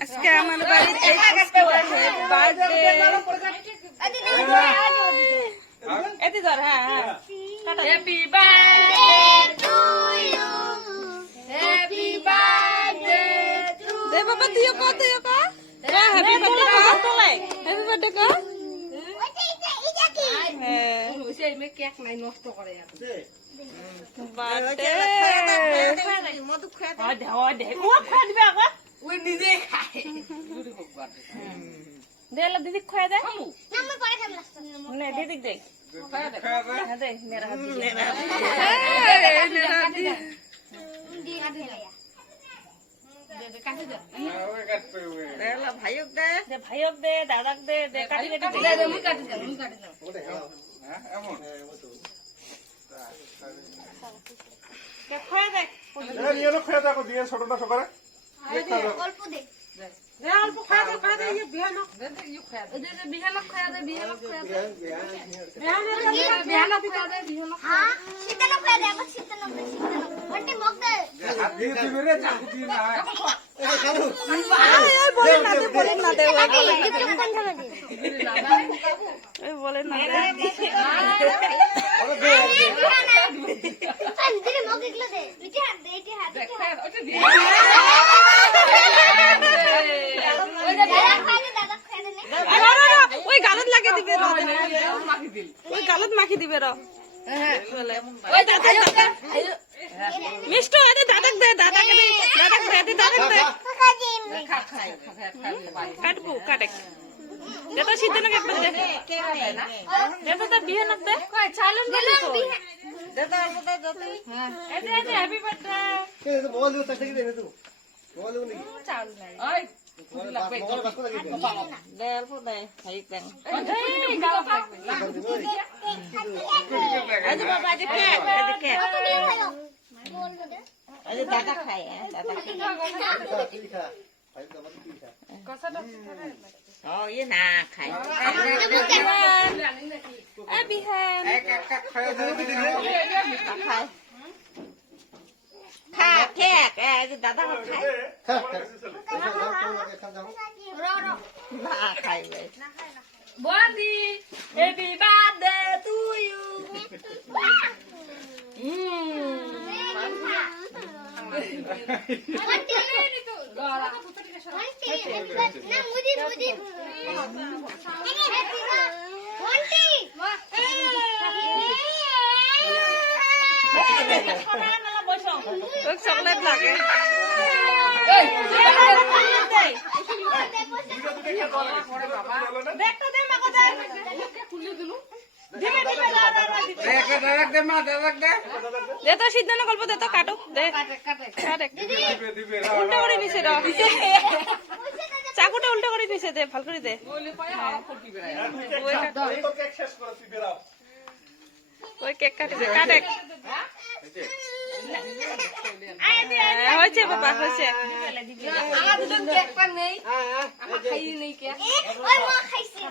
আজকে আমার বাড়িতে বার্থডে এতে ধর হ্যাঁ হ্যাঁ happy birthday to you happy birthday দে বাবা তুইও কো হ্যাপি বার্থডে কো কেক নাই নষ্ট করে বার্থডে মধু খাওয়া দে ও খাওয়া দিবে আগত ওই নিজে খায় দে লা দিদি খাওয়া দে না আমি পরে খাব লাস্ট নে দিদি দে খাওয়া দে দে মেরা হাত দি দি কাটি দে দে কাটি দে ওই কাটবে ওই দে লা ভাইক দে দাদাক দে দে কাটি দে দে মুই কাটি দে ওটা হ্যাঁ এমন কে খাওয়া দে এ নিয়ে লো খাওয়া দাও দিয়ে ছোটটা সকারে অল্প দে দে অল্প খাওয়া দে এই বিহানক দে ইউ খাওয়া দে বিহানক খাওয়া দে বিহানক খাওয়া দে বিহানক খাওয়া দে বিহানক হ্যাঁ শীতনক খাওয়া দে আবার শীতনক বন্টি মগ দে হাত দিয়ে দিবে রে চাকু দিয়ে না এই বলেন না দে এই বলেন না দিদি মগ এগুলো দে নিচে হাত দে এটি হাত দে ওটা দিয়ে ওই গালত লাগিয়ে দিবে ওই গালত মাখি দিবে ওই দাদা মিষ্ট দাদাক দে দাদাকে দে দাদাক দে কাটবো কাটে দেতা সিদ্ধনক একবার দে দেতা তো বিহানক দে কই চালুন বলি তো দেতা অল্প দে যত হ্যাঁ এই হ্যাপি বার্থডে কে তো বল দিও তাকে দে তো বল দিও নি চাল নাই ওই দে অল্প দে হাই দেন এই গালো লাগবে আজ বাবা আজ কে আজ দাদা খায় দাদা কসাটা ও ये না খায় এ বিহান এক খায় খায় খা কেক এ দাদা খায় না খায় না খায় না বন্দি happy birthday to you chocolate লাগে দে তো সিদ্ধ গল্প দে তো কাটুক দে উল্টা করে নিছে চাকুটা উল্টা করে নিছে দে ভাল করে দে ওই কেক কাটি দে কাটে হয়েছে বাবা হয়েছে আমার দুজন কেক পা নেই আমার খাইয়ে নেই কেক ওই মা খাইছে